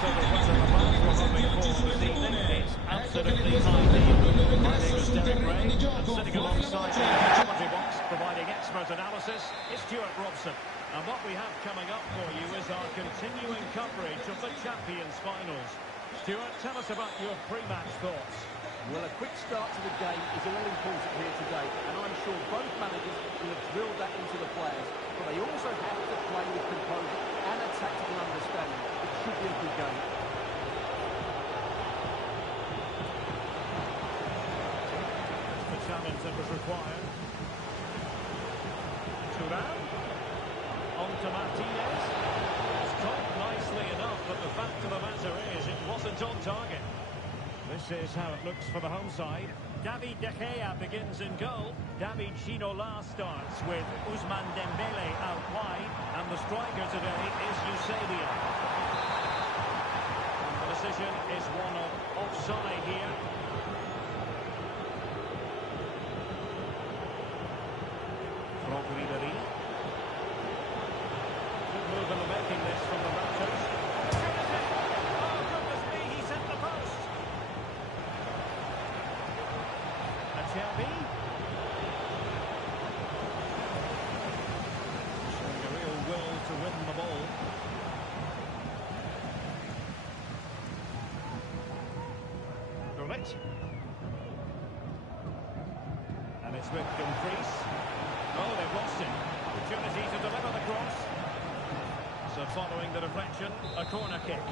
So the weather report we're hoping for this evening, it's absolutely ideal. My name is Derek Ray, and sitting alongside me in the commentary box, providing expert analysis, is Stuart Robson. And what we have coming up for you is our continuing coverage of the Champions Finals. Stuart, tell us about your pre-match thoughts. Well, a quick start to the game is all important here today, and I'm sure both managers will have drilled that into the players, but they also have to play with composure and a tactical understanding. It should be a good game. The challenge that was required. Thuram. On to Martinez. It's caught nicely enough, but the fact of the matter is it wasn't on target. This is how it looks for the home side. David De Gea begins in goal. David Ginola starts with Ousmane Dembele out wide. And the striker today is Eusebio. The decision is one of offside here. Franck Ribéry. Good move in the making this from the Raptors. Oh, goodness me, he sent the post. Shelby. Showing a real will to win the ball. Gullit. And it's with Dumfries. Oh, they've lost it. Opportunity to deliver the cross. So following the deflection, a corner kick.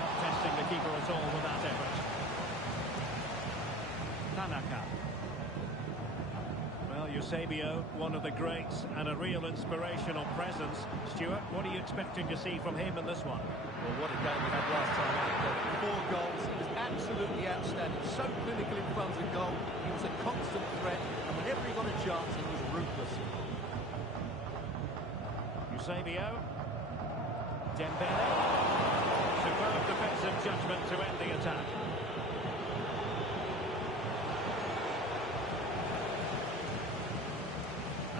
Not testing the keeper at all with that effort. Tanaka. Well, Eusebio, one of the greats and a real inspirational presence. Stuart, what are you expecting to see from him in this one? Well, what a game we had last time out. 4 goals. He was absolutely outstanding. So clinical in front of goal. He was a constant threat, and whenever he got a chance, he was ruthless. Eusebio. Dembele. Superb defensive judgment to end the attack.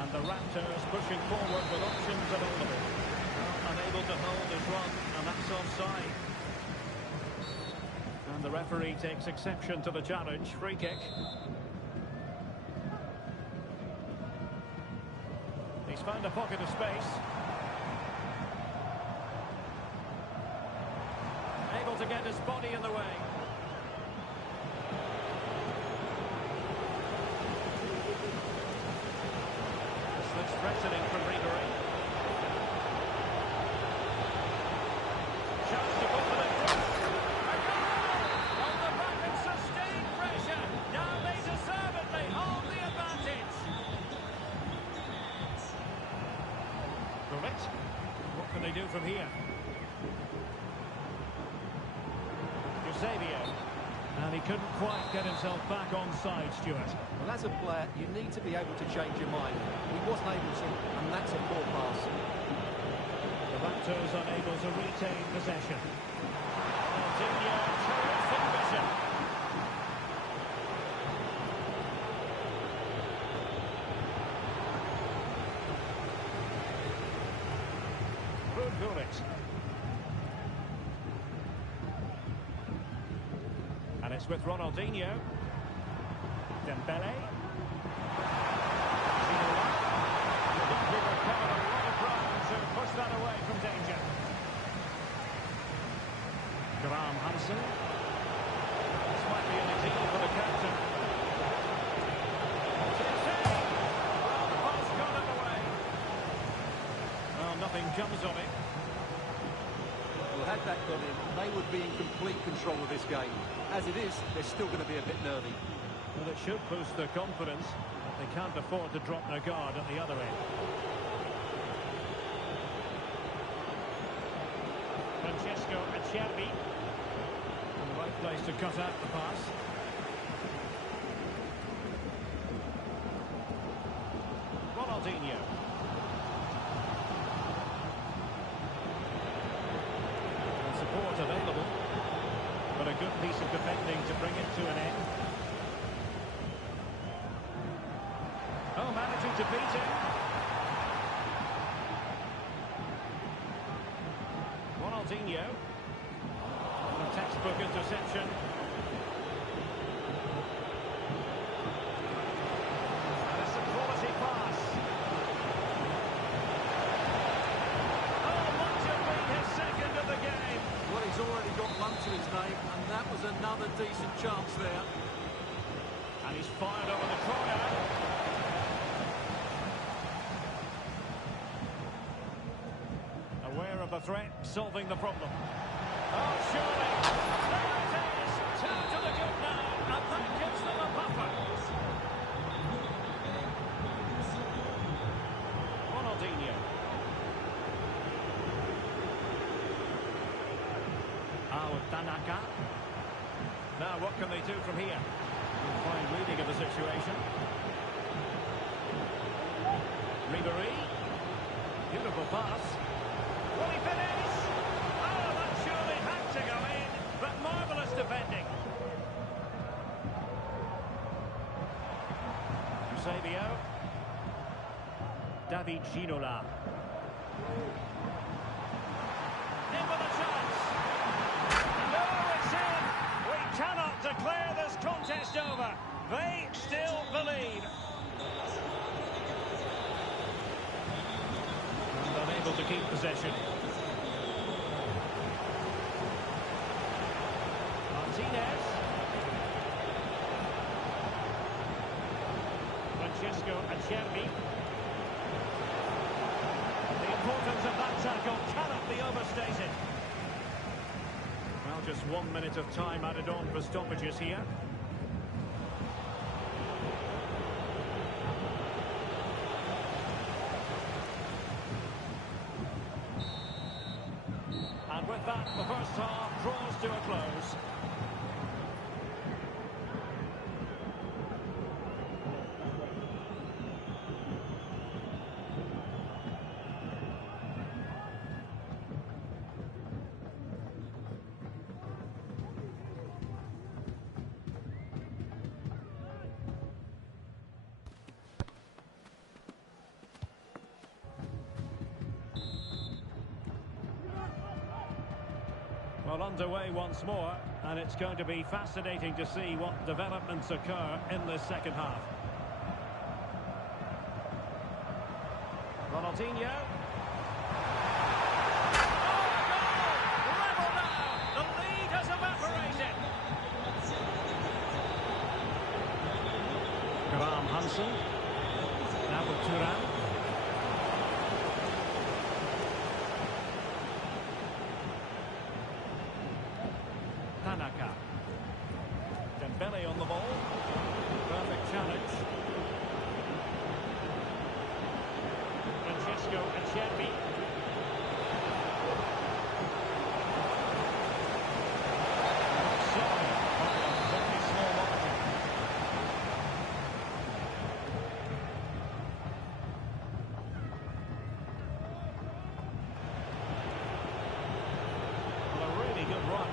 And the Raptors pushing forward with options available. Unable to hold his run, and that's offside. And the referee takes exception to the challenge. Free kick. He's found a pocket of space. Able to get his body in the way. Looks threatening from Ribéry. Chance to put it across. A goal! On the back of sustained pressure. Now they deservedly hold the advantage. Gullit. What can they do from here? Eusebio. And he couldn't quite get himself back onside, Stuart. Well, as a player, you need to be able to change your mind. He wasn't able to, and that's a poor pass. The Raptors unable to retain possession. Coutinho, terrific vision. Ruud Gullit. And it's with Ronaldinho. Dembele. Ginola. The goalkeeper covered a lot of ground to push that away from danger. Graham Hansen. This might be an ideal for the captain. Well, the pass got in the way. Well, nothing comes of it. Well, had that gone in, they would be in complete control of this game. As it is, they're still going to be a bit nervy. Well, it should boost their confidence, but they can't afford to drop their guard at the other end. Francesco Acerbi. In the right place to cut out the pass. Ronaldinho. And support available. But a good piece of defending to bring it to an end. Oh, managing to beat him. Ronaldinho. A textbook interception. And it's a quality pass. Oh, much have been his second of the game. Well, he's already got one to his name, and that was another decent chance there. And he's fired over the corner. Aware of the threat, solving the problem. Oh, surely. There it is. Two to the good now, and that gives them a buffer. Ronaldinho. Tanaka. Now, what can they do from here? Fine reading of the situation. Ribéry. Beautiful pass. Will he finish? Oh, that surely had to go in, but marvellous defending. Eusebio. David Ginola. In with a chance. No, it's in. We cannot declare this contest over. They still believe. And unable to keep possession. Martinez. Francesco Acerbi. The importance of that tackle cannot be overstated. Well, just 1 minute of time added on for stoppages here. And with that, the first half draws to a close. Well, underway once more, and it's going to be fascinating to see what developments occur in this second half. Ronaldinho. Oh, level now! The lead has evaporated! Graham Hansen. Now with Thuram. Tanaka. Dembele on the ball. Perfect challenge. Francesco Acerbi. Sorry, very small margin. Well, a really good run.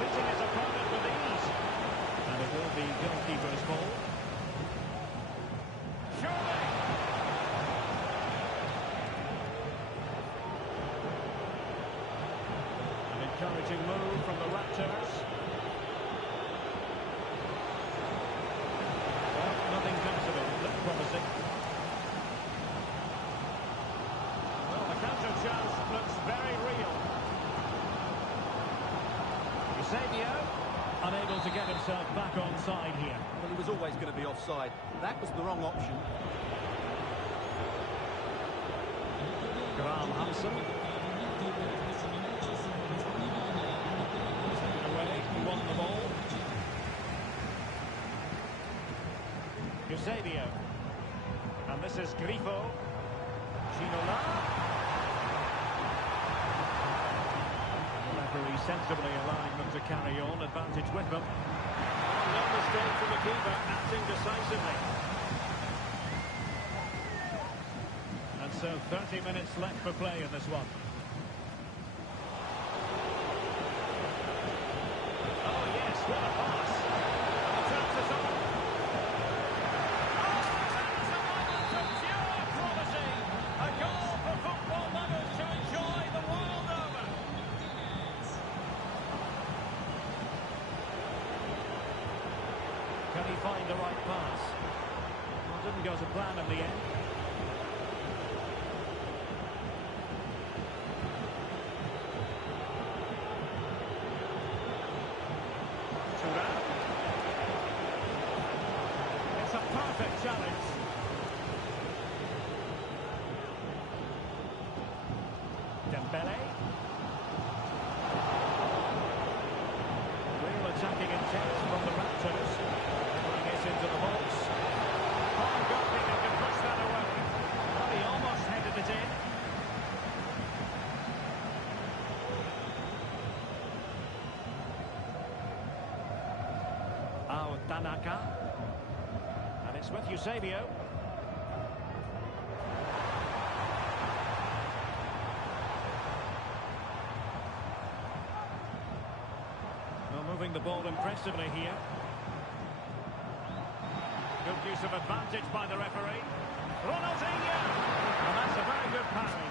Beating his opponent with ease. And it will be goalkeeper's ball. Surely! An encouraging move from the Raptors. Well, nothing comes of it. It looked promising. Well, the counter chance looks very real. Eusebio, unable to get himself back onside here. Well, he was always going to be offside. That was the wrong option. Graham Hansen. Taken away, he won the ball. Eusebio. And this is Grifo. Ginola. Referee sensibly allowing them to carry on, advantage with them. Oh, no mistake from the keeper, acting decisively. And so 30 minutes left for play in this one. Oh yes, what a pass. And the chance is on. Oh, that is a moment of pure quality. A goal Can he find the right pass? Well, didn't go to plan in the end. Thuram. It's a perfect challenge. Dembele. Real attacking intent from the Raptors. Bring it into the box. Oh, goalkeeper can push that away. Well, he almost headed it in. Ao Tanaka. And it's with Eusebio. Well, moving the ball impressively here. Good use of advantage by the referee. Ronaldinho! And that's a very good parry.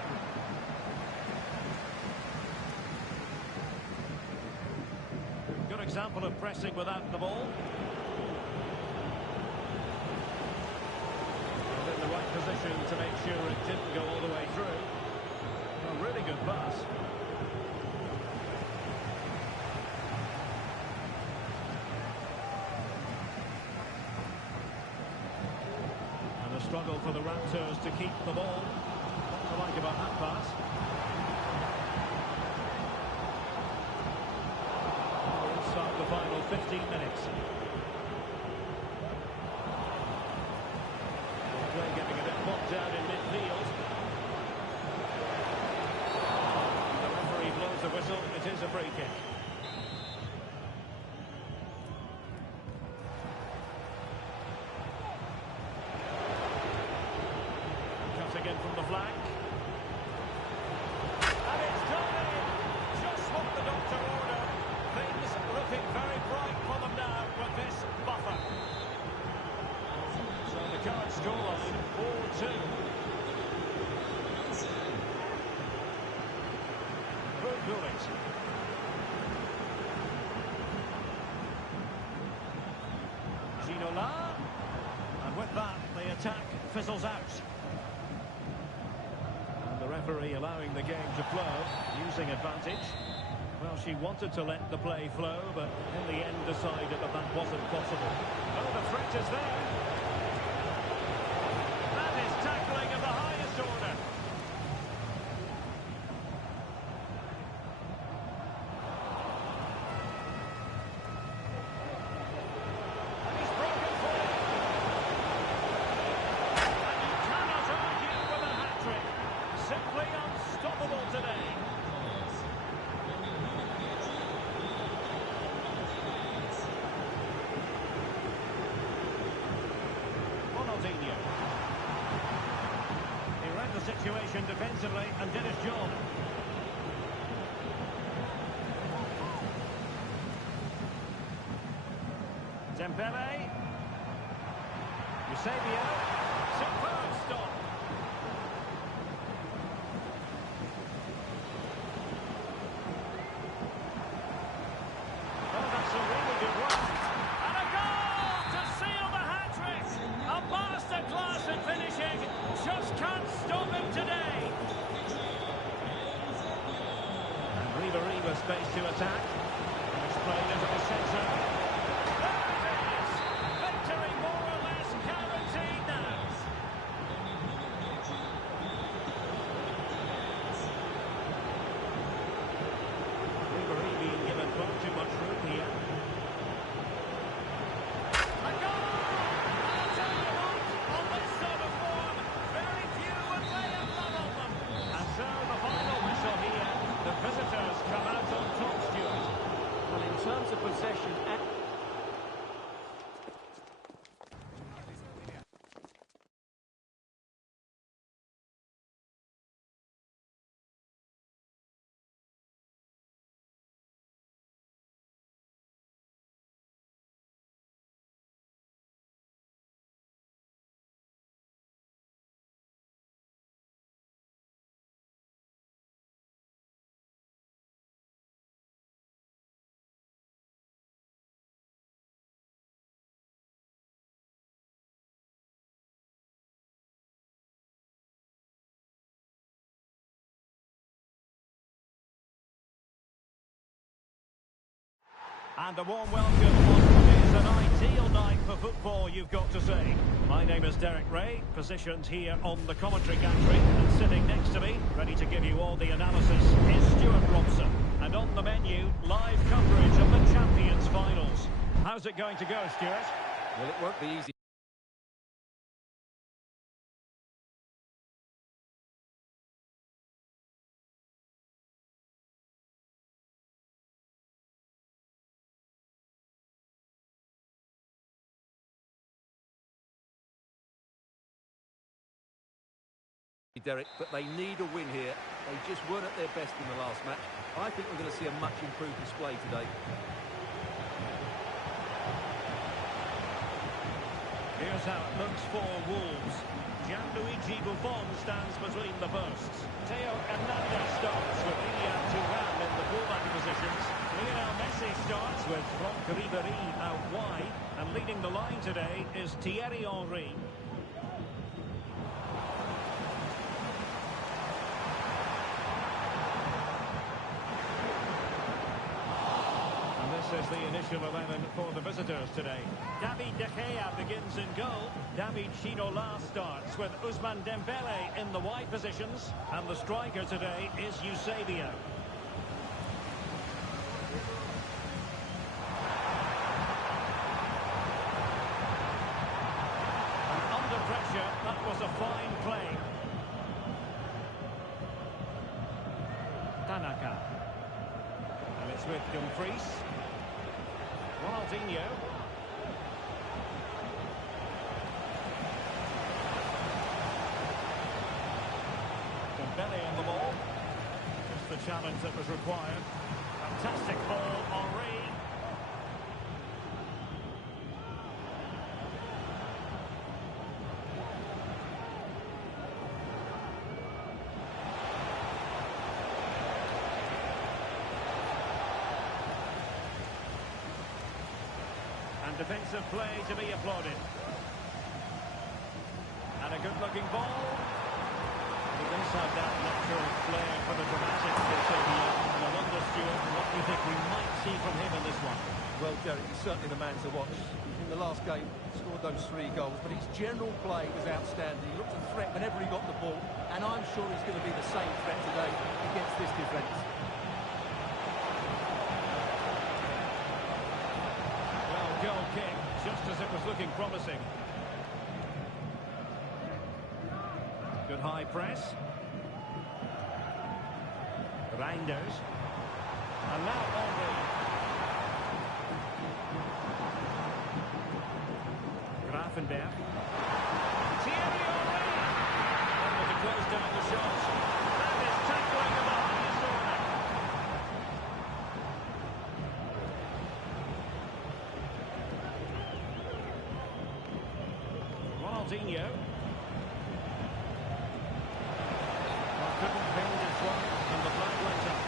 Good example of pressing without the ball. And in the right position to make sure it didn't go all the way through. A really good pass. And a struggle for the Raptors to keep the ball. What I like about that pass. Start the final 15 minutes. The play getting a bit bogged down in midfield. The referee blows the whistle. It is a free kick. Cutting in from the flank. And it's done in! Just what the doctor ordered. Things looking very bright for them now with this buffer. So the current scoreline, 4-2. Gullit. Ginola. And with that, the attack fizzles out. And the referee allowing the game to flow, using advantage. Well, she wanted to let the play flow, but in the end decided that that wasn't possible. Oh, the threat is there. That is tackling of the highest order. And he's broken free. And you cannot argue with a hat-trick. Simply unstoppable today. Ronaldinho. He read the situation defensively and did his job. Dembele. Eusebio. Superb stop. Oh, that's a really good run. And a goal to seal the hat-trick. A masterclass in finishing. Just can't stop him today. And Ribéry was space to attack. And it's played into the centre. There it is. Victory more or less guaranteed now. Ribéry being given far too much room here. A goal! I'll tell you what, on this sort of form, very few would lay a glove on them. And so the final whistle here. The visitors come out on top, Stuart. Well, in terms of possession... And a warm welcome on what is an ideal night for football, you've got to say. My name is Derek Ray, positioned here on the commentary gantry, and sitting next to me, ready to give you all the analysis, is Stuart Robson. And on the menu, live coverage of the Champions Finals. How's it going to go, Stuart? Well, it won't be easy. Derek, but they need a win here. They just weren't at their best in the last match. I think we're going to see a much improved display today. Here's how it looks for Wolves. Gianluigi Buffon stands between the posts. Theo Hernandez starts with Ilian Thuram in the fullback positions. Lionel Messi starts with Franck Ribéry out wide. And leading the line today is Thierry Henry. This is the initial 11 for the visitors today. David De Gea begins in goal. David Ginola starts with Ousmane Dembele in the wide positions. And the striker today is Eusebio. And under pressure, that was a fine play. Tanaka. And it's with Dumfries. Ronaldinho. Dembele on the ball. Just the challenge that was required. Fantastic ball, Henry. Defensive play to be applauded. And a good-looking ball. He does have that natural flair for the dramatic, Eusebio. And I wonder, Stuart, what do you think we might see from him in this one? Well, Derek, he's certainly the man to watch. In the last game, he scored those 3 goals, but his general play was outstanding. He looked a threat whenever he got the ball, and I'm sure he's going to be the same threat today against this defence. Goal kick, just as it was looking promising. Good high press. Reinders. And now Henry. Gravenberch. Thierry Henry. Able to close down the shots. That is tackling of the highest order. Ronaldinho. Well, couldn't bend his one, and the flag went up.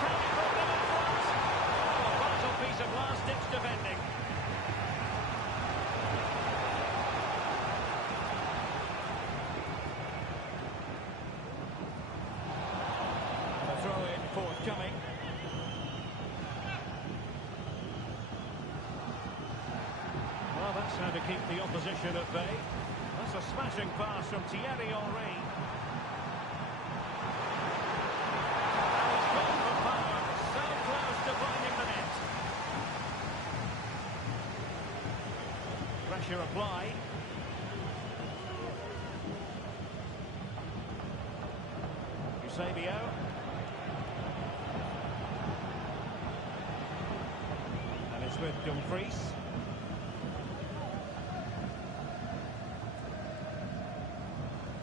Can he put them in front? Oh, a vital piece of last-ditch defending. The throw-in forthcoming. That's how to keep the opposition at bay. That's a smashing pass from Thierry Henry. And he's gone for power. So close to finding the net. Pressure applied. Eusebio. And it's with Dumfries.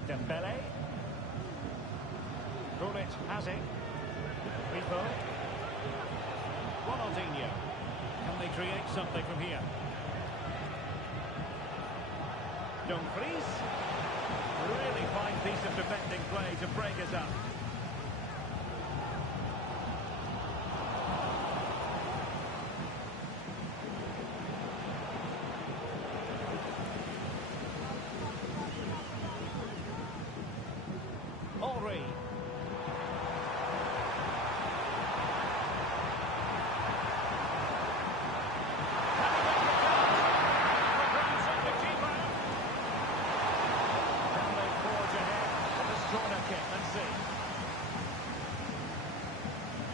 Dembele. Gullit has it. Rico. Ronaldinho. Can they create something from here? Dumfries. Really fine piece of defending play to break us up. free.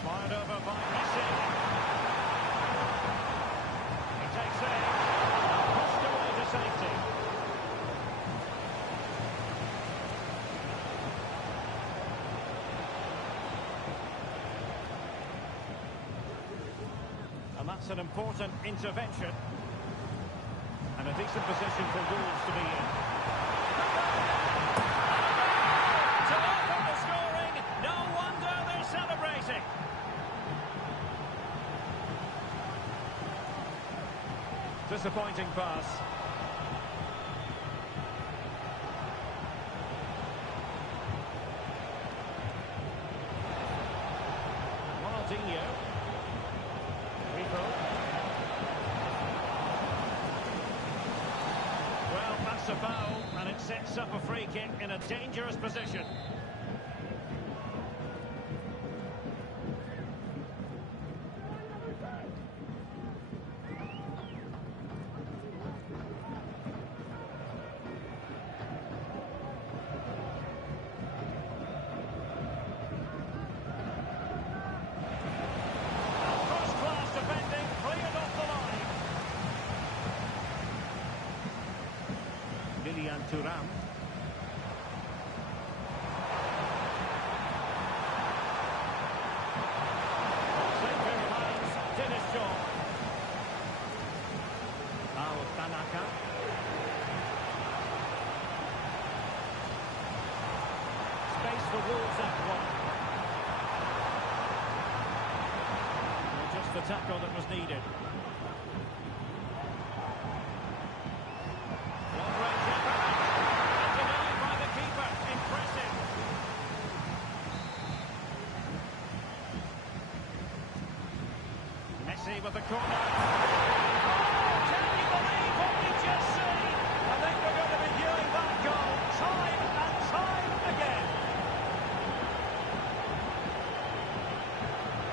Fired over by Messi. He takes it and pushed away to safety. And that's an important intervention. And a decent position for Wolves to be in. To open the scoring, no wonder they're celebrating. Disappointing pass. Ronaldinho. Rico. Well, that's a foul, and it sets up a free kick in a dangerous position. Lilian Thuram. St. Germain's did his job. Now Tanaka. Space for Wolves at one. Well, just the tackle that was needed. Messi with the corner. Oh, can you believe what we just seen? I think we're going to be viewing that goal time and time again.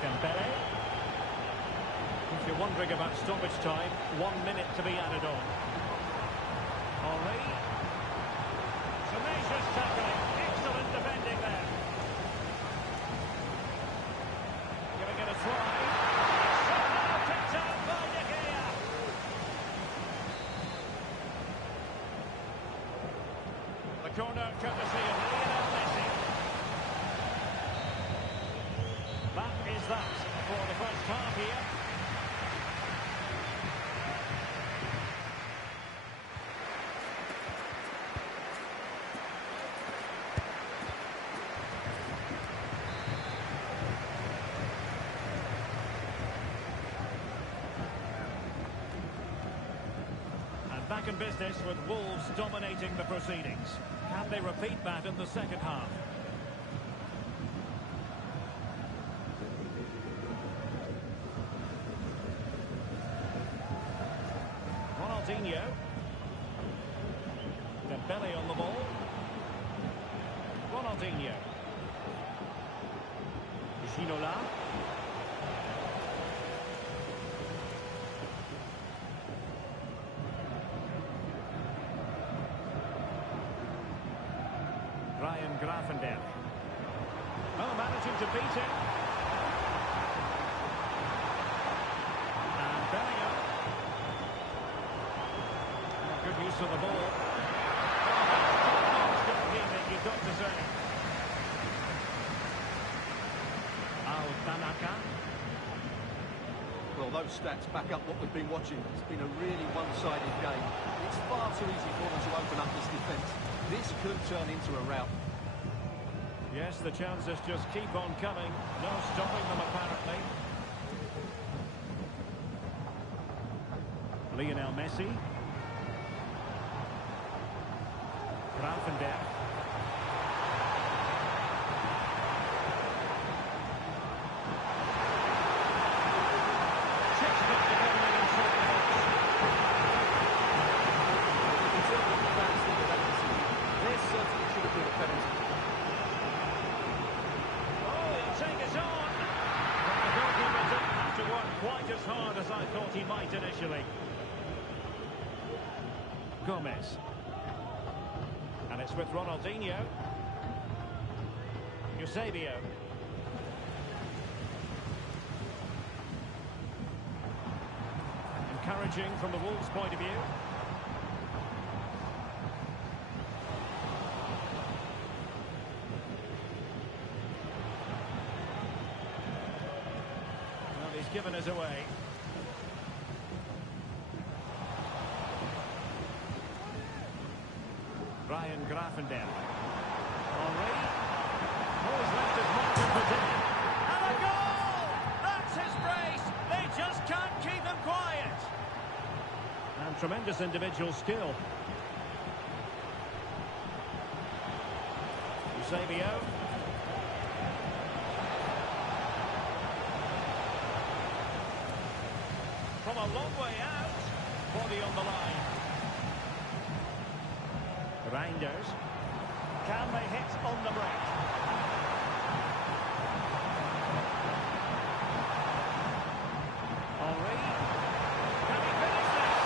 Dembele. If you're wondering about stoppage time, 1 minute to be added on. Henry. Tenacious tackling. Excellent defending there. Giving it a try. Corner courtesy of Lionel Messi. That is that for the first half here. And back in business with Wolves dominating the proceedings. Can they repeat that in the second half? Ronaldinho. Dembele on the ball. Ronaldinho. Ginola. Ryan Gravenberch. Oh, managing to beat him. And Bellingham. Oh, good use of the ball. Oh, goalkeeping, you've got to say. Tanaka. Well, those stats back up what we've been watching. It's been a really one-sided game. It's far too easy for them to open up this defence. This could turn into a rout. Yes, the chances just keep on coming. No stopping them, apparently. Lionel Messi. Gravenberch. thought he might initially. Gomez. And it's with Ronaldinho. Eusebio. Encouraging from the Wolves' point of view. Well, he's given us away. Ryan Gravenberch. Henry. Always left his margin for dead. And a goal! That's his brace! They just can't keep him quiet. And tremendous individual skill. Eusebio. From a long way out. Body on the line. Reinders. Can they hit on the break? Henry. Can he finish this?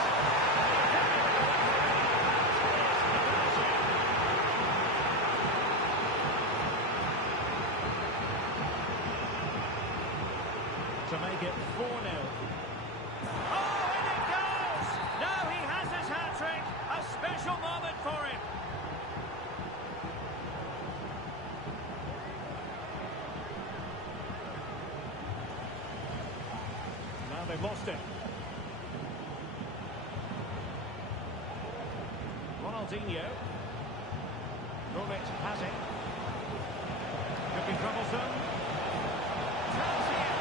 To make it 4-0. Oh, in it goes! Now he has his hat-trick. A special moment for him. Now they've lost it. Ronaldinho. Roglic has it. Could be troublesome. Chance here.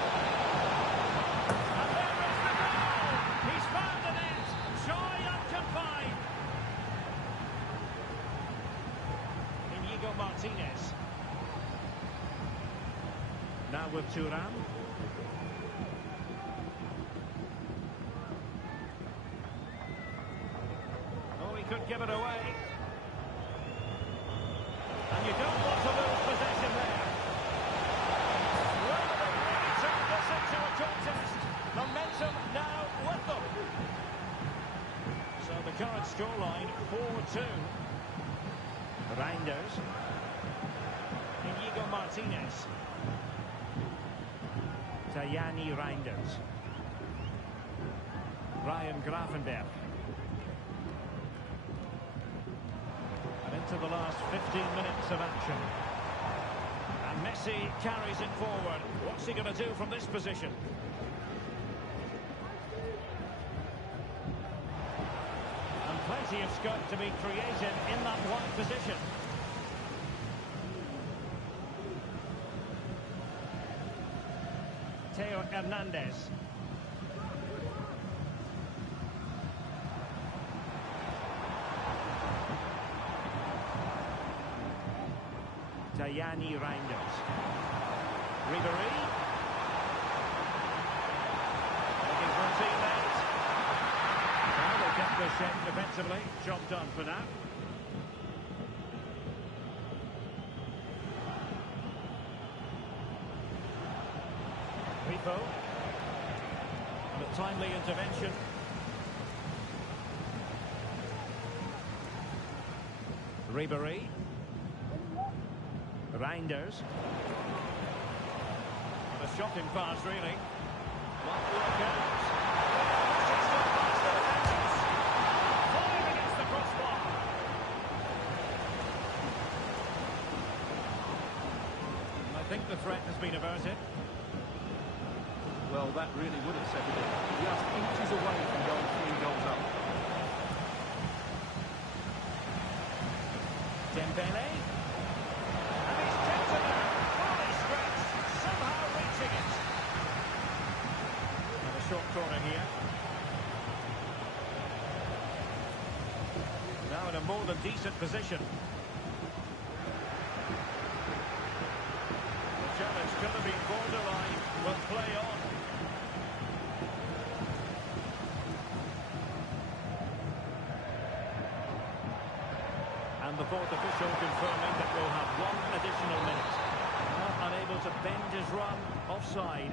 And there is the goal. He's found the net. Joy unconfined. Inigo Martinez. Now with Thuram. Could give it away. And you don't want to lose possession there. Well, they've really turned this into a contest. Momentum now with them. So the current scoreline, 4-2. Reinders. Inigo Martinez. Tajani Reinders. Ryan Gravenberch. To the last 15 minutes of action. And Messi carries it forward. What's he going to do from this position? And plenty of scope to be created in that wide position. Theo Hernandez. Tajani Reinders. Ribéry. Looking for a teammate. Well, they kept their shape defensively. Job done for now. Rifo. And a timely intervention. Ribéry. Reinders. And a shocking pass, really. What work out? Falling against the crossbar. I think the threat has been averted. Well, that really would have settled it. Just inches away from going 3 goals up. Dembele. Short corner here. Now in a more than decent position. The challenge could have been borderline. Will play on. And the fourth official confirming that we'll have 1 additional minute. Well, unable to bend his run, offside.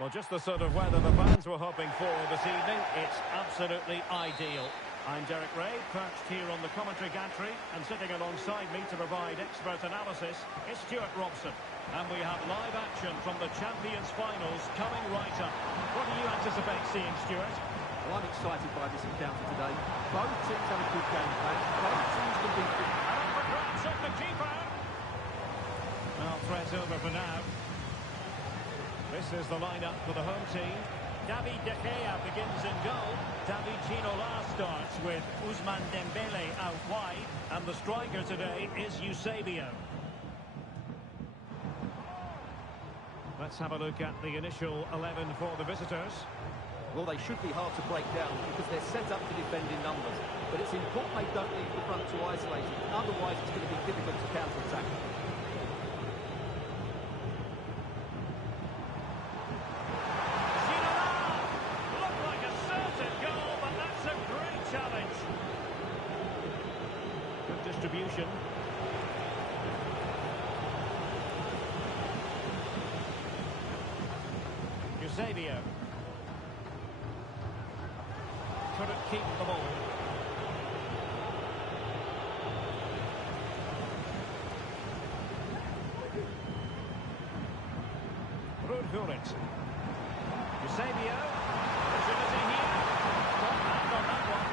Well, just the sort of weather the fans were hoping for this evening. It's absolutely ideal. I'm Derek Ray, perched here on the commentary gantry, and sitting alongside me to provide expert analysis is Stuart Robson. And we have live action from the Champions Finals coming right up. What do you anticipate seeing, Stuart? Well, I'm excited by this encounter today. Both teams have a good game plan. Both teams can be... And on for grabs off the keeper. Well, threats over for now. This is the lineup for the home team. David De Gea begins in goal. David Ginola starts with Ousmane Dembele out wide. And the striker today is Eusebio. Let's have a look at the initial 11 for the visitors. Well, they should be hard to break down because they're set up to defend in numbers. But it's important they don't leave the front too isolated. Otherwise, it's going to be difficult to counter-attack. Distribution. Eusebio. Couldn't keep the ball. Ruud Gullit. Eusebio. Opportunity here. Got hand on that one.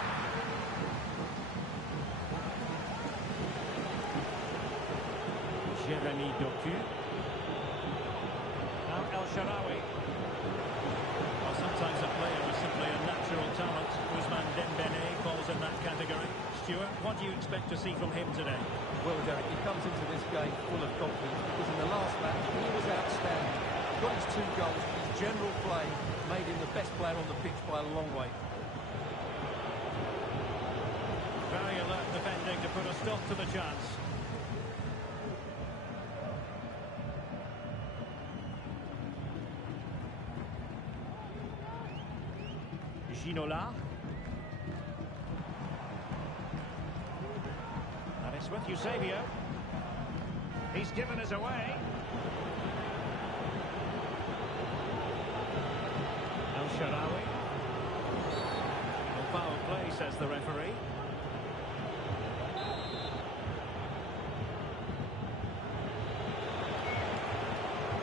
Jeremy Doku. Now El Shaarawy. Well, sometimes a player is simply a natural talent. Ousmane Dembele falls in that category. Stuart, what do you expect to see from him today? Well, Derek, he comes into this game full of confidence because in the last match he was outstanding. Got his 2 goals, his general play made him the best player on the pitch by a long way. Very alert defending to put a stop to the chance. Ginola. And it's with Eusebio. He's given us away. El Shaarawy. Well, foul play, says the referee.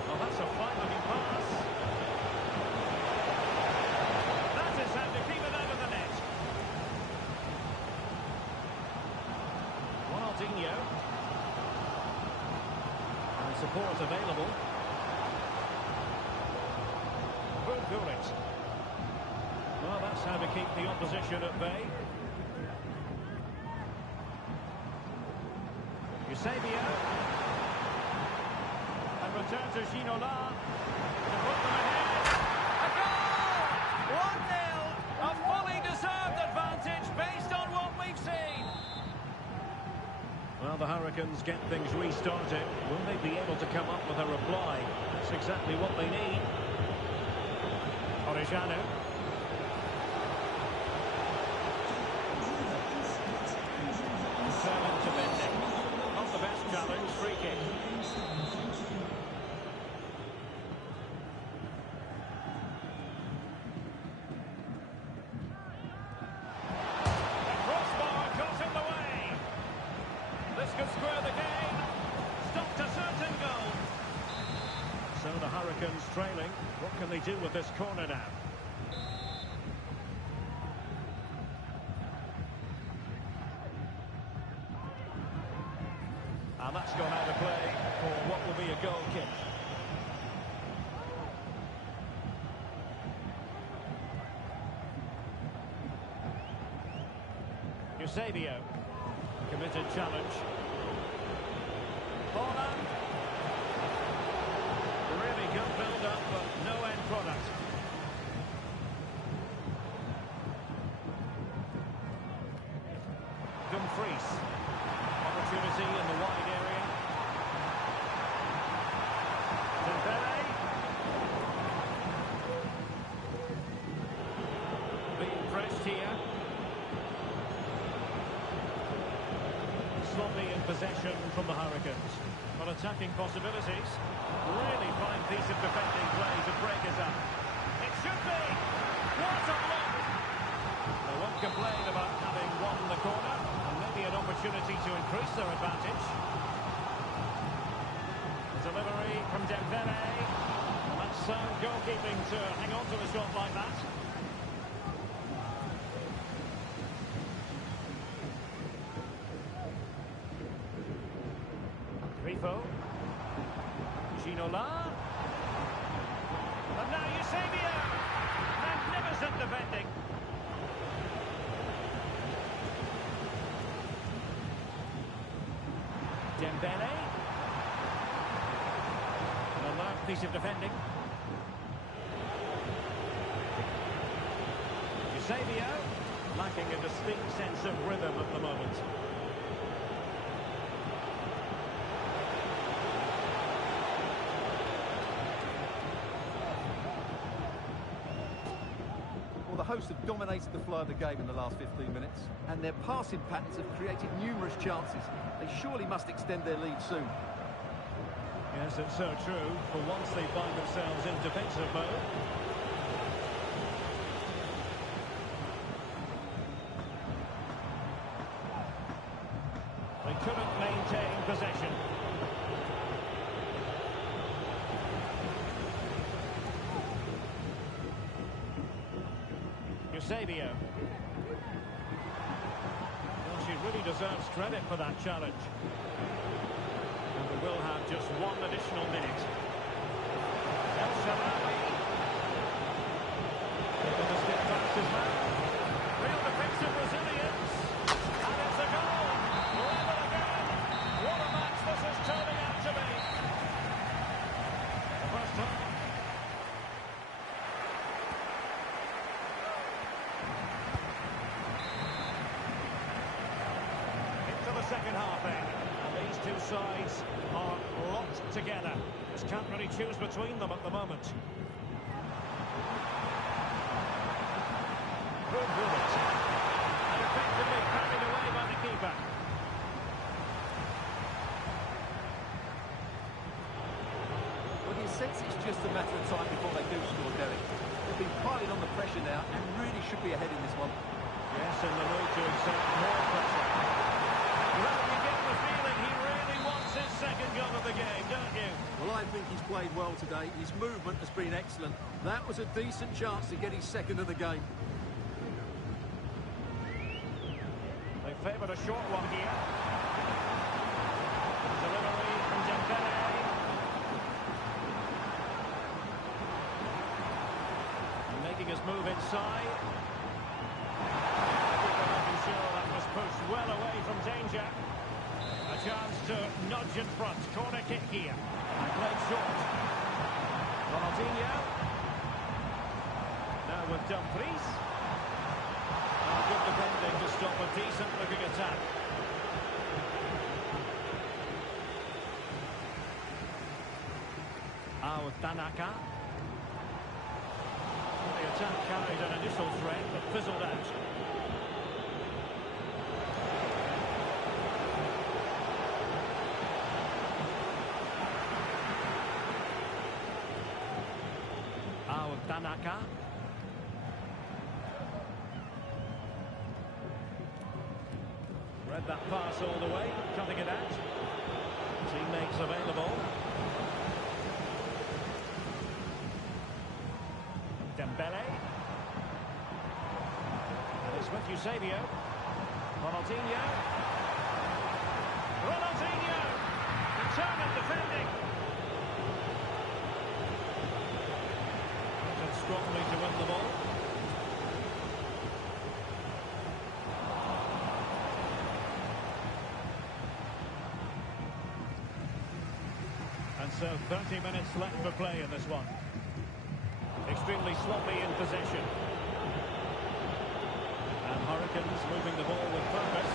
Well, that's a fine-looking pass. Ronaldinho. And support available. Ruud Gullit. Well, that's how to keep the opposition at bay. Eusebio. And return to Ginola. To put them ahead. A goal! 1-0. A fully deserved advantage based on what we've seen. Well, the Hurricanes get things restarted. Will they be able to come up with a reply? That's exactly what they need. Orejano. Determined to bending. Not the best challenge. Free kick. Could square the game. Stopped a certain goal. So the Hurricanes trailing. What can they do with this corner now? And that's gone out of play for what will be a goal kick. Eusebio. Committed challenge. Haaland. Really good build-up, but no end product. Dumfries. Opportunity in the wide area. Dembele. Being pressed here. Sloppy and possession from the Hurricanes. But attacking possibilities. Really fine piece of defending play to break us up. It should be. What a block! They won't complain about having won the corner, and maybe an opportunity to increase their advantage. Delivery from Dembele. And that's sound goalkeeping to hang on to a shot like that. Grifo. Ginola. And now Eusebio. Magnificent defending. Dembele. An alert piece of defending. Eusebio. Lacking a distinct sense of rhythm at the moment. Well, the hosts have dominated the flow of the game in the last 15 minutes, and their passing patterns have created numerous chances. They surely must extend their lead soon. Yes, it's so true. For once they find themselves in defensive mode. They couldn't maintain possession. Eusebio. Well, she really deserves credit for that challenge. And we will have just one additional minute. El Shaarawy. Able to skip past his man. Real defensive resilience. And it's a goal. Level again. What a match this is turning out to be. The first time. Into the second half then. And these two sides are locked together. Just can't really choose between them at the moment. Good bullet. And effectively carried away by the keeper. Well, you sense it's just a matter of time before they do score, Derek. They've been piling on the pressure now and really should be ahead in this one. Yes, in the mood to exert more pressure. Well, you get the feeling he really wants his second goal of the game, don't you? Well, I think he's played well today. His movement has been excellent. That was a decent chance to get his second of the game. They favoured a short one here. Delivery from Dembele. Making his move inside. Keeper making sure that was pushed well away from danger. A chance to nudge in front. Corner kick here. And played short. Ronaldinho. Now with Dumfries. Good defending to stop a decent-looking attack. With Tanaka. The attack carried an initial threat, but fizzled out. With Tanaka. Read that pass all the way, cutting it out. Teammates available. Dembele. And it's with Eusebio. Ronaldinho. Ronaldinho! Determined defending. And strongly to win the ball. And so 30 minutes left for play in this one. Extremely sloppy in possession. And Hurricanes moving the ball with purpose.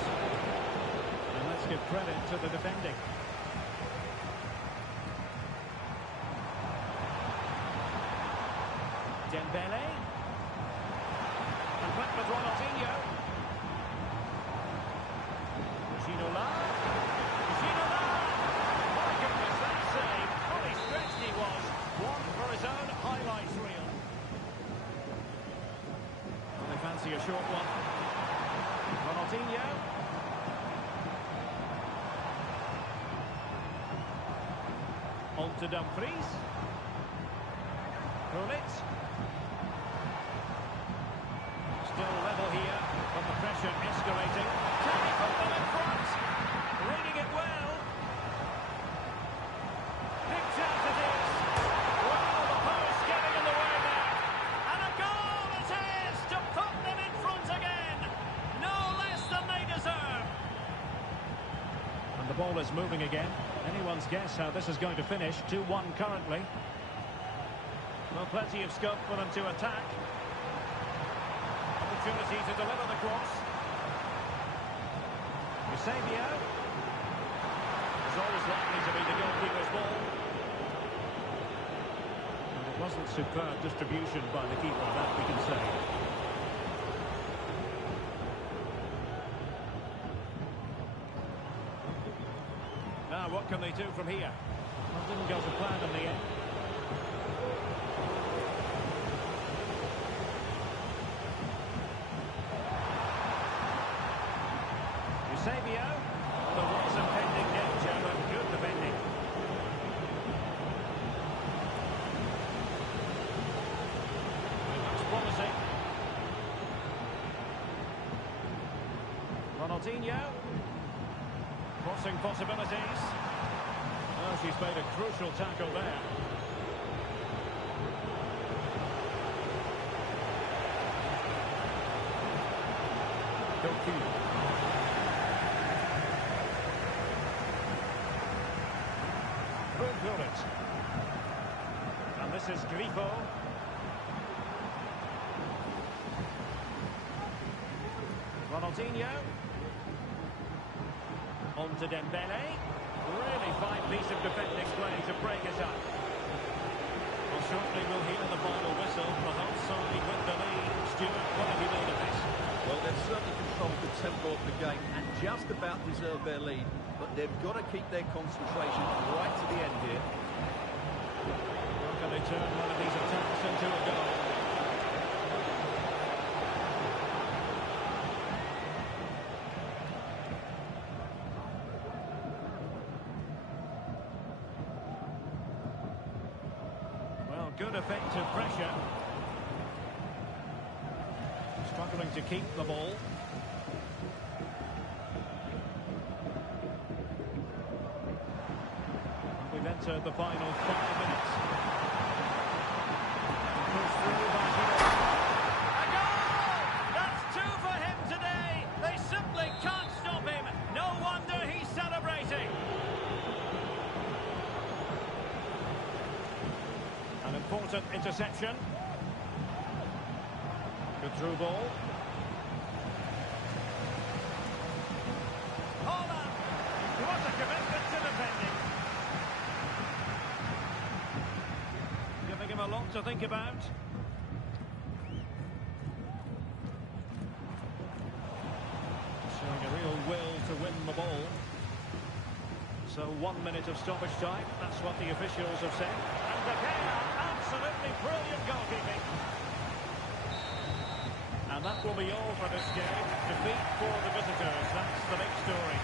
And let's give credit to the defending. Dembele. And back with Ronaldinho. Ginola. short one. Ronaldinho. On to Dumfries. Gullit. Still level here, but the pressure escalating. Can he put them in front? Reading it well. Big chance it is. Well, the post getting in the way there. And a goal it is to put them in front again. No less than they deserve. And the ball is moving again. Anyone's guess how this is going to finish. 2-1 currently. Well, plenty of scope for them to attack. Opportunity to deliver the cross. Eusebio. It's always likely to be the goalkeeper's ball. And it wasn't superb distribution by the keeper, that we can say. Now, what can they do from here? Well, didn't go to plan in the end. Eusebio. There was impending danger, but good defending. It looks promising. Ronaldinho. Crossing possibilities. Oh, she's made a crucial tackle there. Doku. Gullit. And this is Grifo. Ronaldinho. On to Dembele. Really fine piece of defending play to break it up. Well, shortly we'll hear the final whistle. The home side with the lead. Stuart, what have you made of this? Well, they've certainly controlled the tempo of the game and just about deserved their lead. But they've got to keep their concentration right to the end here. How can they turn one of these attacks into a goal? Well, good effective pressure. Struggling to keep the ball. We've entered the final 5 minutes. Pushed through by Giroud. A goal! That's 2 for him today. They simply can't stop him. No wonder he's celebrating. An important interception. Good through ball. Holland! What a commitment to defending. Giving him a lot to think about. Showing a real will to win the ball. So 1 minute of stoppage time. That's what the officials have said. And De Gea, absolutely brilliant goalkeeping. And that will be all for this game. Defeat for the visitors. That's the big story.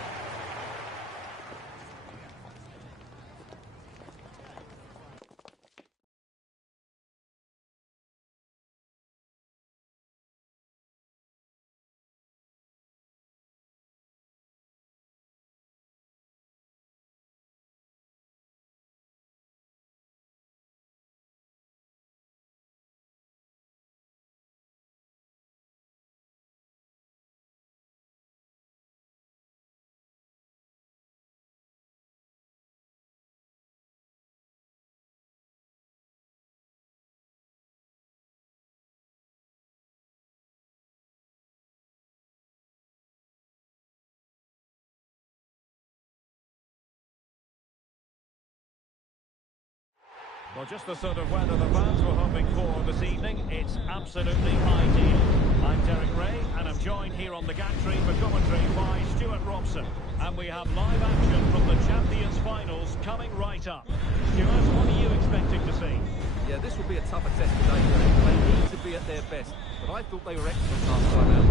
Well, just the sort of weather the fans were hoping for this evening. It's absolutely ideal. I'm Derek Ray, and I'm joined here on the gantry for commentary by Stuart Robson. And we have live action from the Champions Finals coming right up. Stuart, what are you expecting to see? Yeah, this will be a tougher test today. They need to be at their best, but I thought they were excellent last time out.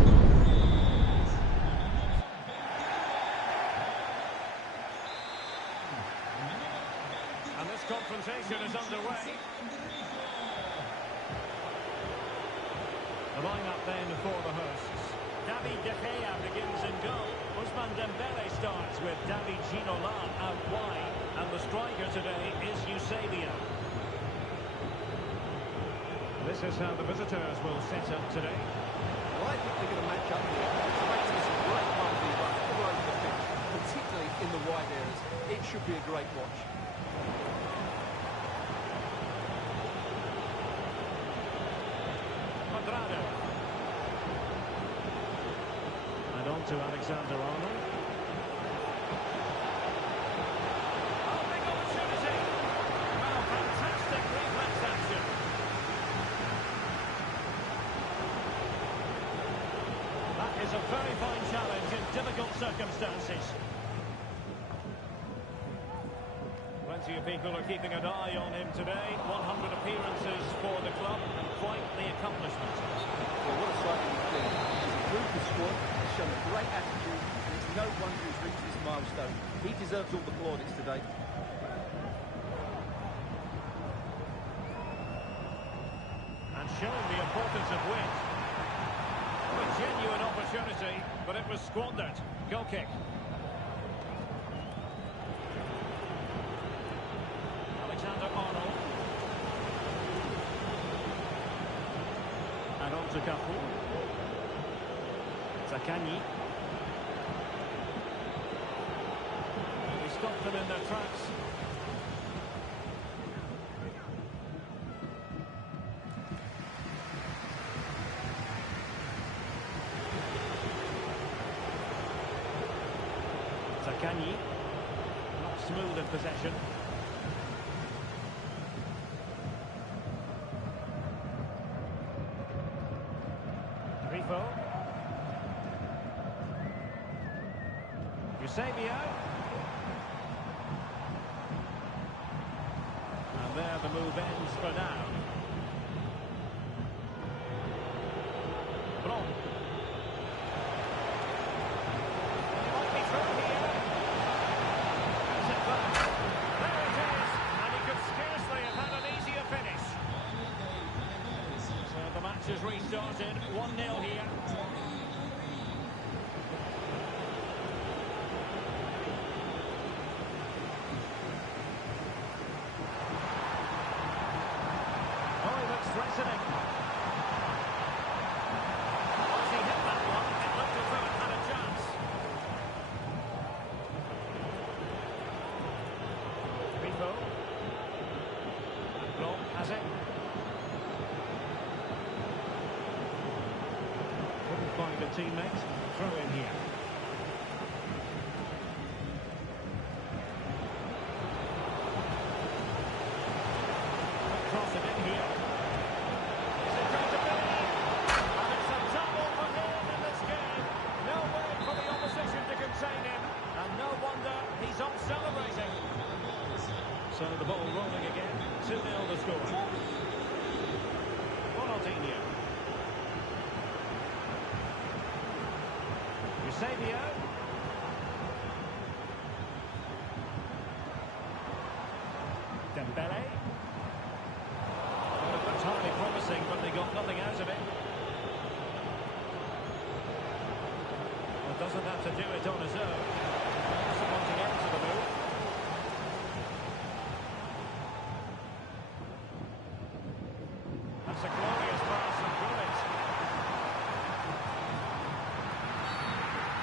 And this confrontation is underway. The line-up then for the hosts. David De Gea begins in goal. Ousmane Dembele starts with David Ginola out wide. And the striker today is Eusebio. This is how the visitors will set up today. Well, I think they're going to match up here. Creating some great marking runs all over the pitch, particularly in the wide areas. It should be a great watch. Cuadrado. And on to Alexander-Arnold. Oh, big opportunity. Wow, fantastic reflex action. That is a very fine challenge in difficult circumstances. Plenty of people are keeping an eye on him today. 100 appearances for the club and quite the accomplishment. Well, what a sight he's been. He's improved the squad, he's shown a great attitude, and it's no wonder he's reached this milestone. He deserves all the plaudits today. And showing the importance of wit. A genuine opportunity, but it was squandered. Goal kick. Alexander-Arnold. And on to Cafu. Zaccagni. He stopped them in their tracks. Zaccagni. Not smooth in possession. Eusebio. And there the move ends for now. Bron. He might be through here. That's it back. There it is. And he could scarcely have had an easier finish. So the match has restarted. 1-0 here. Threatening. Once he hit that one, it looked as though it had a chance. Rico. And Blanc has it. Couldn't find a teammate. Throw in here. Cross it in here. He's off celebrating. So the ball rolling again. 2-0 the score. Ronaldinho. Eusebio. Dembele. Well, it looked highly promising, but they got nothing out of it. Well, doesn't have to do it on his own. Wanting into the move. That's a glorious pass from Gullit.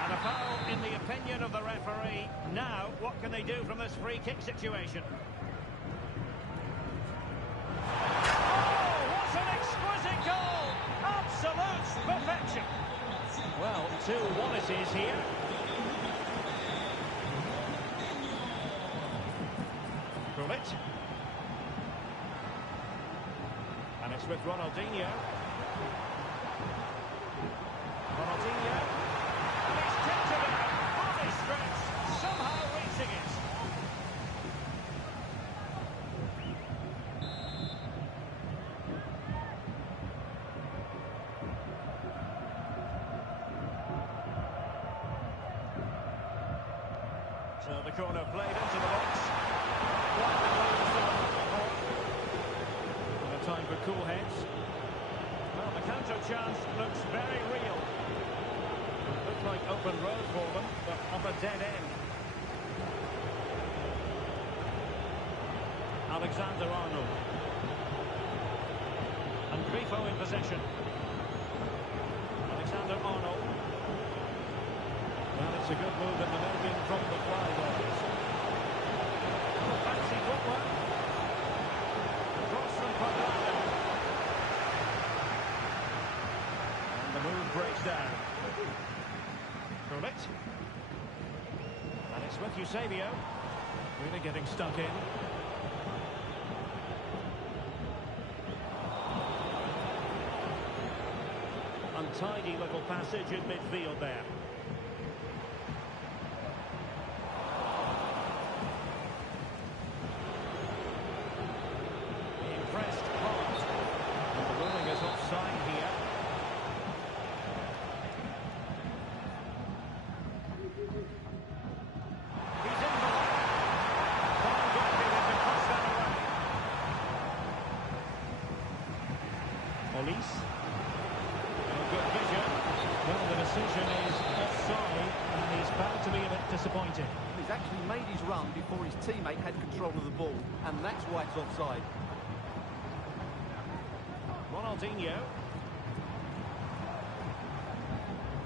And a foul in the opinion of the referee. Now, what can they do from this free kick situation? Oh, what an exquisite goal! Absolute perfection. Well, 2-1 it is here. Gullit. And it's with Ronaldinho. Ronaldinho. And he's tipped it out. Body stretch. Somehow reaching it. So the corner played into the box. Right away is the ball. And a time for cool heads. Well, the counter chance looks very real. Looked like open road for them, but up a dead end. Alexander-Arnold. And Grifo in possession. Alexander-Arnold. Well, it's a good move in the making from the fly boys. Oh, fancy footwork. Cross from Quadrado. And the move breaks down. Gullit. And it's with Eusebio. Really getting stuck in. Untidy little passage in midfield there. Being pressed hard. And the ruling is offside here. He's in the line. Fine goalkeeper to cross that away. Olise. Good vision. Well, the decision is offside, and he's bound to be a bit disappointed. He's actually made his run before his teammate had control of the ball, and that's why it's offside. Ronaldinho.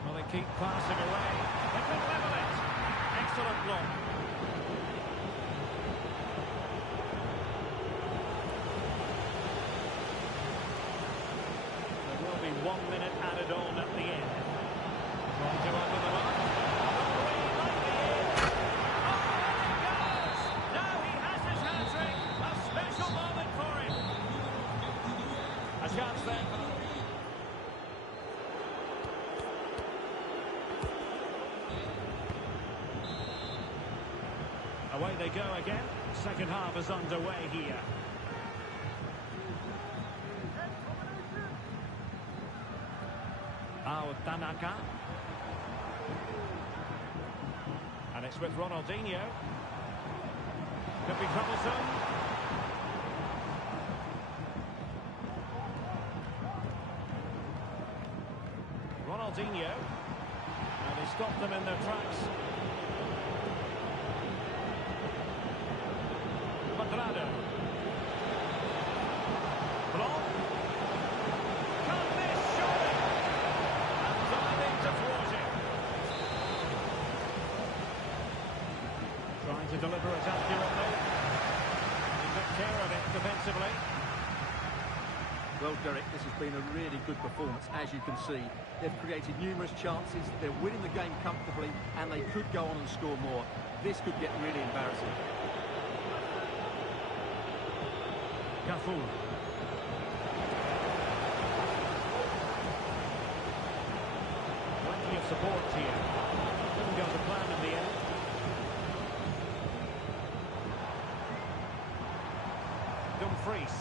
Well, they keep passing away. They can level it. Excellent block. There will be 1 minute added on at the end. Trying to open the line. Now he has his hat-trick. A special moment for him. A chance then. Away they go again. Second half is underway here. Tanaka. And it's with Ronaldinho. Could be troublesome. Ronaldinho. And he stopped them in their tracks. Quadrado. Blanc. Can't miss, surely. And diving to thwart it. Trying to deliver it accurately. He took care of it defensively. Well, Derek, this has been a really good performance, as you can see. They've created numerous chances, they're winning the game comfortably, and they could go on and score more. This could get really embarrassing. Cafu. Plenty of support here. Didn't go to plan in the end. Dumfries.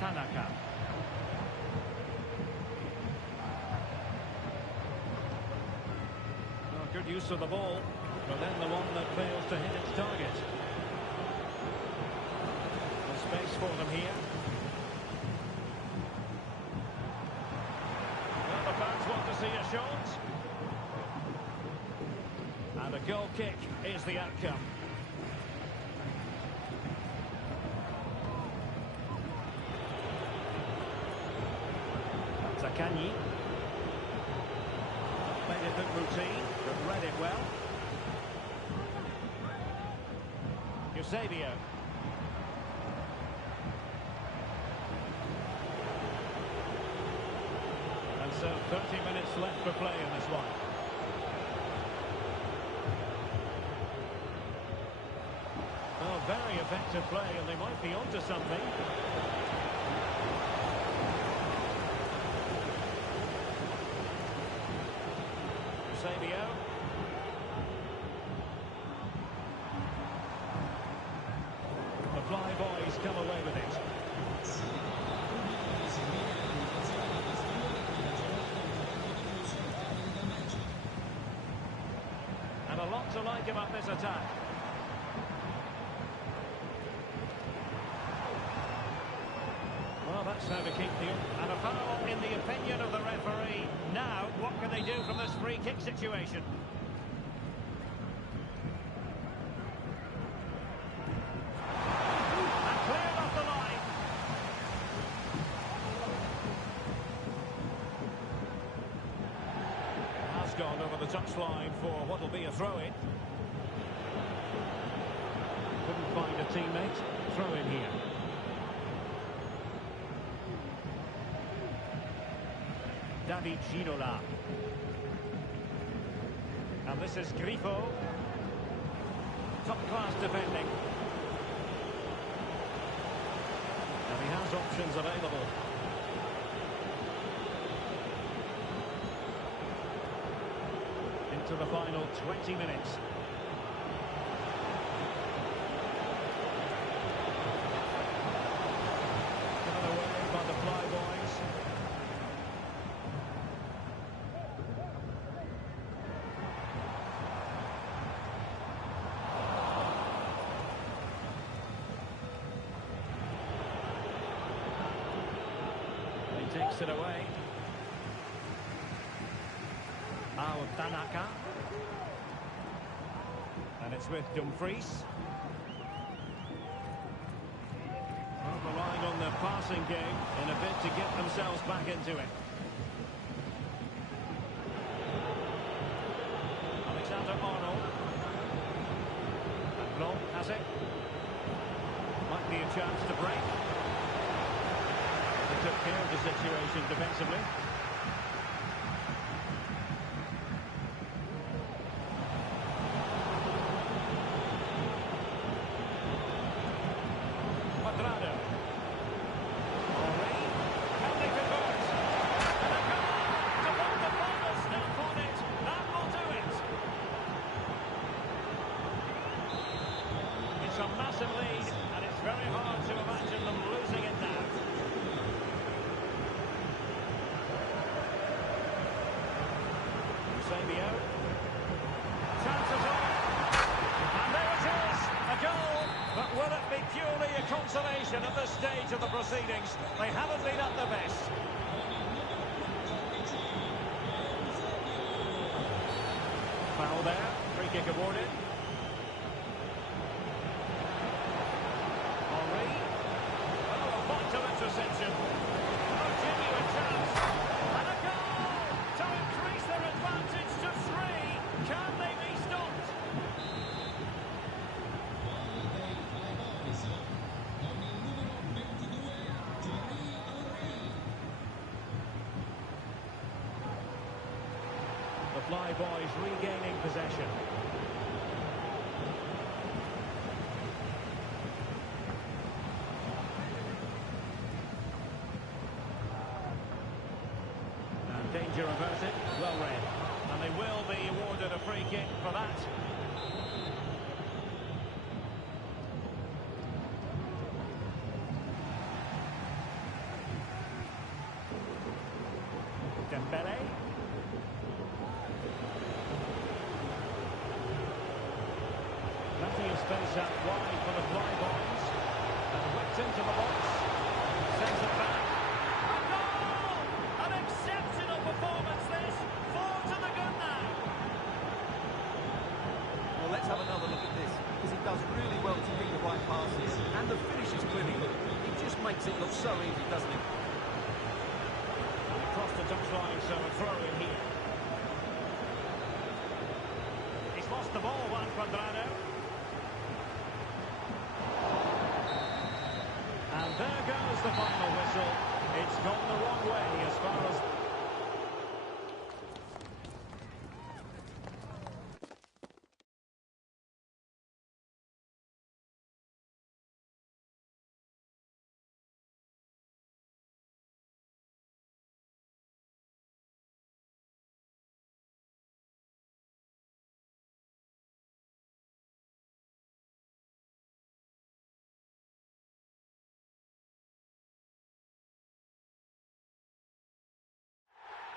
Tanaka. Oh, good use of the ball, but then the one that fails to hit its target. There's space for them here. Well, the fans want to see a shot. And a goal kick is the outcome. Zaccagni. Made it look routine, but read it well. Eusebio. And so 30 minutes left for play in this one. Oh, very effective play, and they might be onto something. Eusebio. The Fly Boys come away with it. what to like about this attack. Well, that's how to keep the... And a foul in the opinion of the referee. Now, what can they do from this free kick situation? And cleared off the line. Has gone over the touchline for what will be a throw-in. Couldn't find a teammate. Throw-in here. David Ginola. And this is Grifo. Top-class defending. And he has options available. Into the final 20 minutes. Given away by the Flyboys. Takes it away. Tanaka. And it's with Dumfries. Well, relying on their passing game in a bid to get themselves back into it. Alexander-Arnold. And Blanc has it. Might be a chance to break. They took care of the situation defensively. Cuadrado. Henry. Can they convert? And a goal to put the final stamp on it. That will do it. It's a massive lead, and it's very hard to imagine them losing it now. Eusebio. Chances on. And there it is, a goal. But will it be purely a consolation at this stage of the proceedings? They haven't been at their best. Foul there, free kick awarded. Henry. Oh, a vital interception. A genuine chance. And a goal to increase their advantage to 3. Can they be stopped? The Flyboys regaining possession. And danger averted, well read. And they will be awarded a free kick for that. Dembele. Plenty of space out wide for the Flyboys. And whipped into the box. Sends it back. A goal! An exceptional performance this. 4 to the good now. Well, let's have another look at this, because he does really well to pick the right passes, and the finish is clinical. He just makes it look so easy, doesn't he? Across the touchline, so a throw in here. He's lost the ball, Juan Cuadrado. And there goes the final whistle. It's gone the wrong way as far as...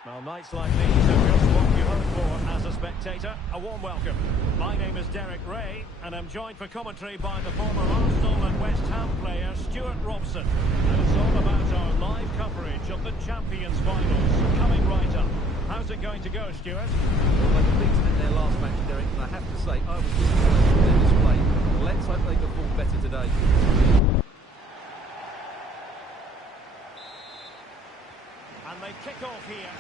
Well, nights like these are just what you home for as a spectator, a warm welcome. My name is Derek Ray, and I'm joined for commentary by the former Arsenal and West Ham player Stuart Robson. And it's all about our live coverage of the Champions Finals, coming right up. How's it going to go, Stuart? Well, they beaten in their last match, Derek, and I have to say, I was disappointed with their display. Let's hope they perform better today. And they kick off here.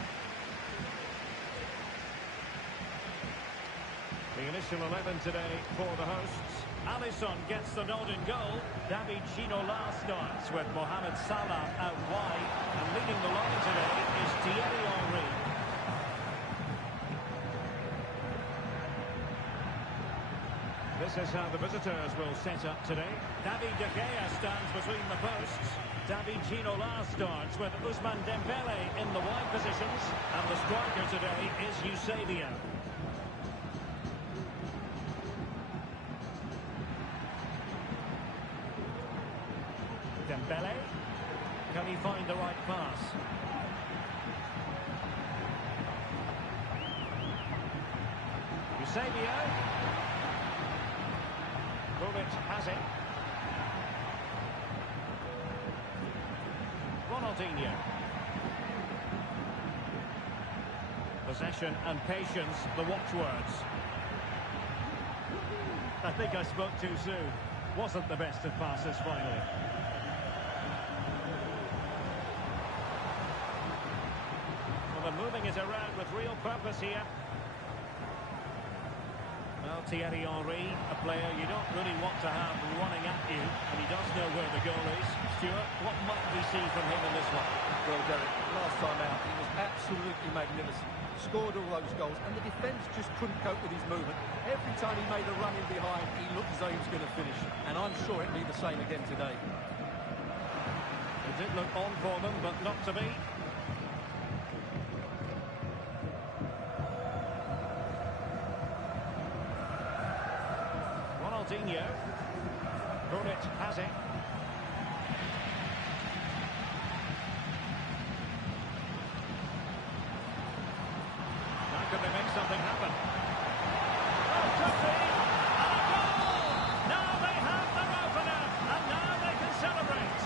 The initial 11 today for the hosts. Alisson gets the nod in goal. David Ginola starts with Mohamed Salah out wide. And leading the line today is Thierry Henry. This is how the visitors will set up today. David De Gea stands between the posts. David Ginola starts with Ousmane Dembele in the wide positions. And the striker today is Eusebio. Dembele. Can he find the right pass? Eusebio. Bullet has it. Ronaldinho. Possession and patience, the watchwords. I think I spoke too soon. Wasn't the best of passes finally. Well, they're moving it around with real purpose here. Well, Thierry Henry, a player you don't really want to have running at you, and he does know where the goal is. Stuart, what might we see from him in this one? Well, Derek, last time out, he was absolutely magnificent. Scored all those goals, and the defence just couldn't cope with his movement. Every time he made a run in behind, he looked as though he was going to finish. And I'm sure it'll be the same again today. It did look on for them, but not to be. Ronaldinho. Bullet has it. Now could they make something happen? Oh, could be! And a goal! Now they have their opener, and now they can celebrate.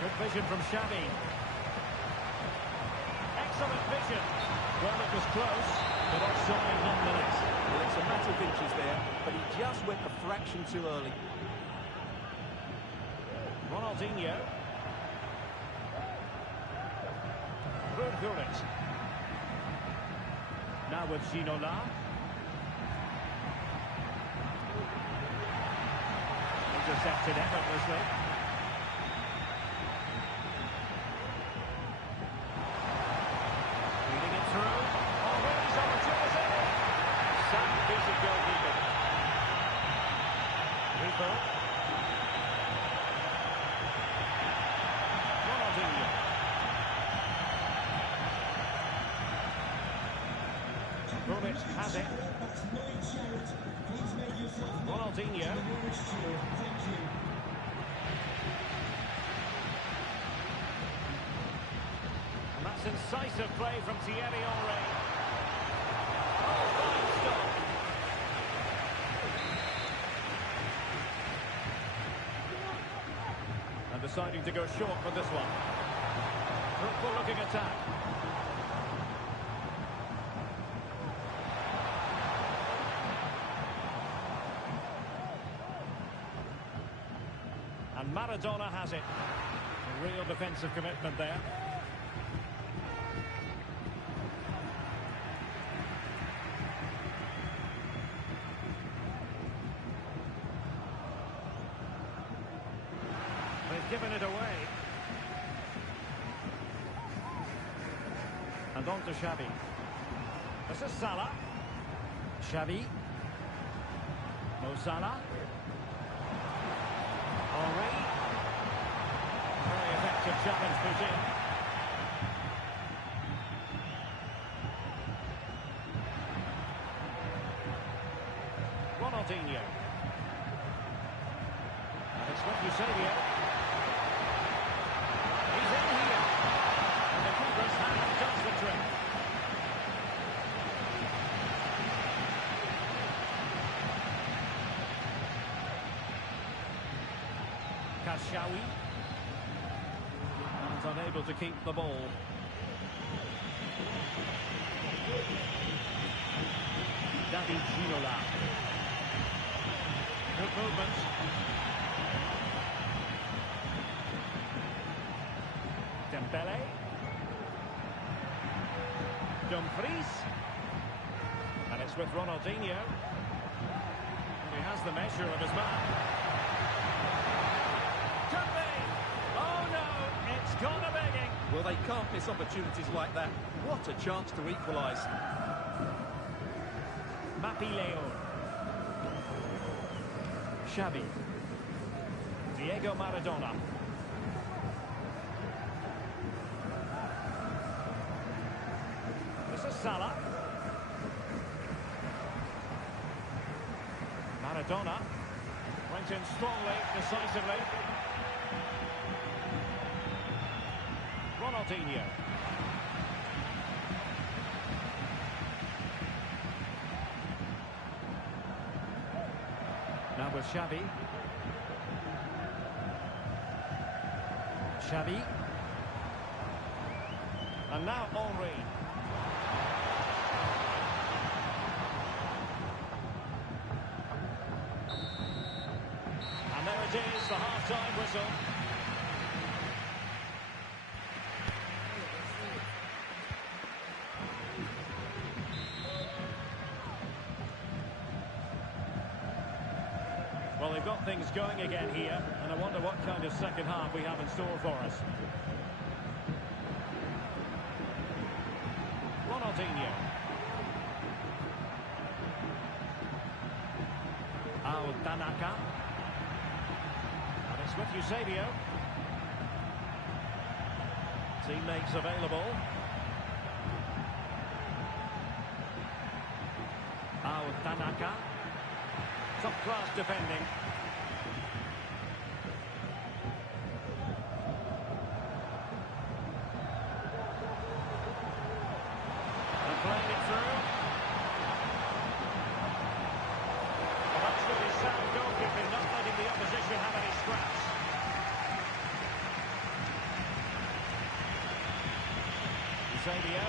Good vision from Xavi. Excellent vision. Well, it was close, but offside nonetheless. Well, it's a matter of inches there, but he just went a fraction too early. Ronaldinho. Gullit. Now with Ginola. Intercepted effortlessly. Feeding it through. Oh, here's opportunity. Sound piece of goalkeeping. Refill. Ronaldinho. Gullit has it. Ronaldinho. And that's incisive play from Thierry Henry. Oh, fine stop. And deciding to go short for this one. Fruitful looking attack. And Maradona has it. A real defensive commitment there. They've given it away. And on to Xavi. This is Salah. Xavi. Mo Salah. Henry. Very effective challenge put in. Ronaldinho. And it's with Eusebio. Mashawi. And unable to keep the ball. David Ginola. Good movement. Dembele. Dumfries. And it's with Ronaldinho. He has the measure of his man. Could be. Oh no, it's gone a begging. Well, they can't miss opportunities like that. What a chance to equalise. Mapileo. Xavi. Diego Maradona. This is Salah. Maradona. Went in strongly, decisively. Ronaldinho. Now with Xavi. Xavi. And now Henry. And there it is, the half-time whistle. Well, they've got things going again here, and I wonder what kind of second half we have in store for us. Ronaldinho. Al-Tanaka. And it's with Eusebio. Teammates available. Al-Tanaka. Top-class defending. And playing it through. Well, that's really sound goalkeeping, not letting the opposition have any scraps. Eusebio.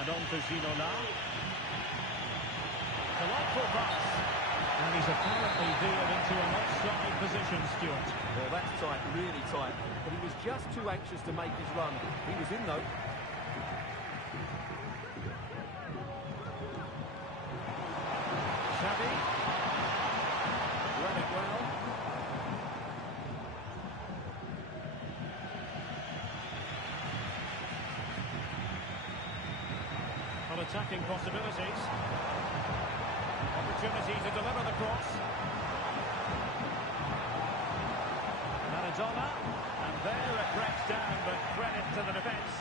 And on to Ginola. Delightful pass. And he's apparently veered into an offside position, Stuart. Well, that's tight, really tight. But he was just too anxious to make his run. He was in, though. Xavi. Read it well. Well, attacking possibilities. Opportunity to deliver the cross. Maradona. And there it breaks down, but credit to the defence.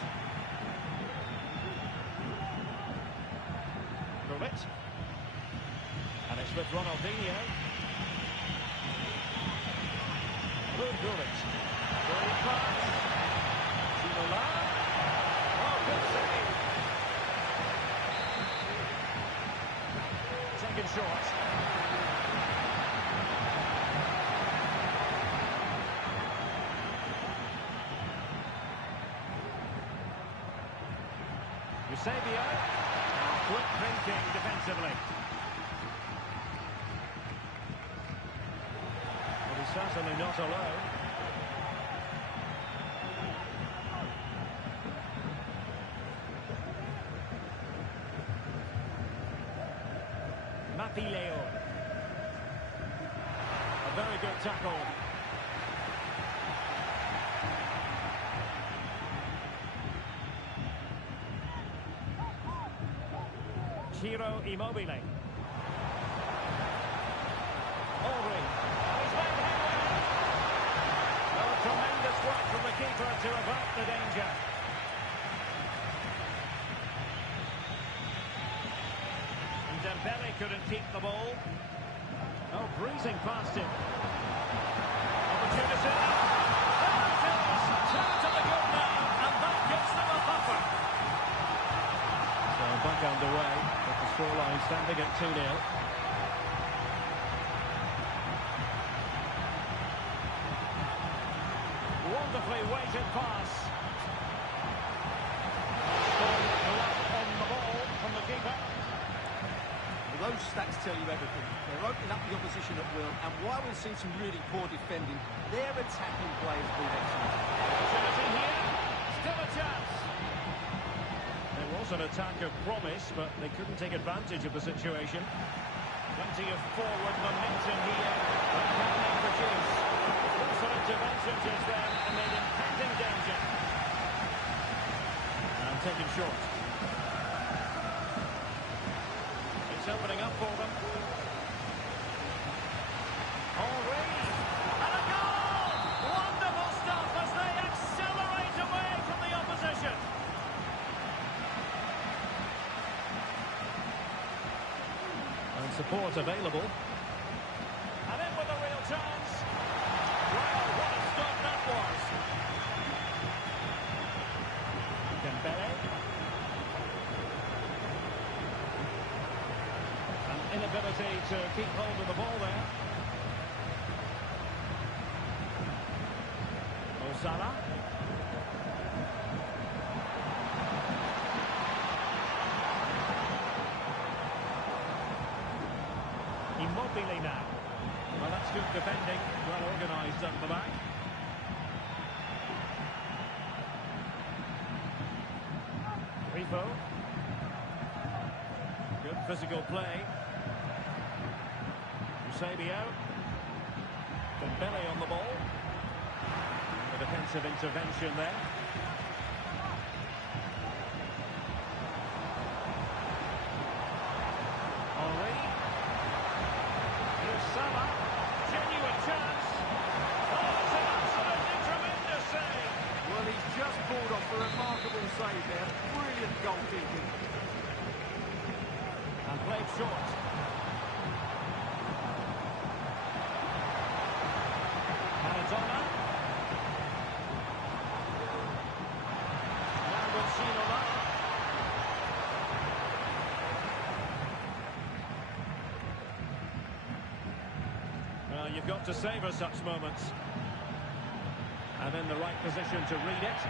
Gullit. And it's with Ronaldinho. Gullit. Brilliant pass. Ginola. Oh, good save. Second shot. Eusebio. Quick thinking defensively. Well, he's certainly not alone. Mapileo. A very good tackle. Ciro Immobile. Henry. And he's made headway. Oh, tremendous work from the keeper to avert the danger. And Dembele couldn't keep the ball. Oh, breezing past him. Opportunity. There it is. Two to the good now, and that gives them a buffer. So back underway, with the scoreline standing at 2-0. Carefully weighted pass. On the ball from the keeper. Well, those stats tell you everything. They're opening up the opposition at will, and while we've seen some really poor defending, their attacking play has been excellent. Opportunity here. Still a chance. There was an attack of promise, but they couldn't take advantage of the situation. Plenty of forward momentum here. But can they produce? Also intervention just then, and they're in impending danger. And taken short. It's opening up for them. Henry. And a goal! Wonderful stuff as they accelerate away from the opposition. And support available. And in with a real chance. Wow, what a stop that was. Dembele. An inability to keep hold of the ball there. Osala. Immobile now. Well, that's good defending. Well organised up the back. Grifo. Good physical play. Eusebio. Dembele on the ball. A defensive intervention there. Henry. Here's Salah. Genuine chance. Oh, it's an absolutely tremendous save. Well, he's just pulled off a remarkable save there. Brilliant goalkeeping. And played short. Maradona. Now with Ginola. Well, you've got to savour such moments. And in the right position to read it.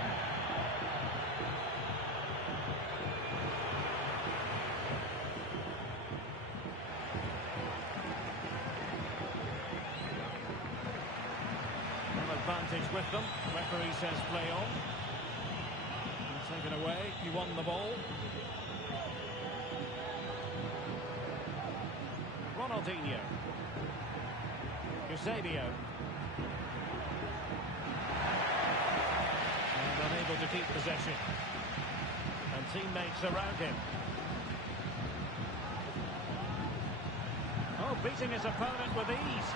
Advantage with them. Referee says play on. And taken away. He won the ball. Ronaldinho. Eusebio. And unable to keep possession. And teammates around him. Oh, beating his opponent with ease.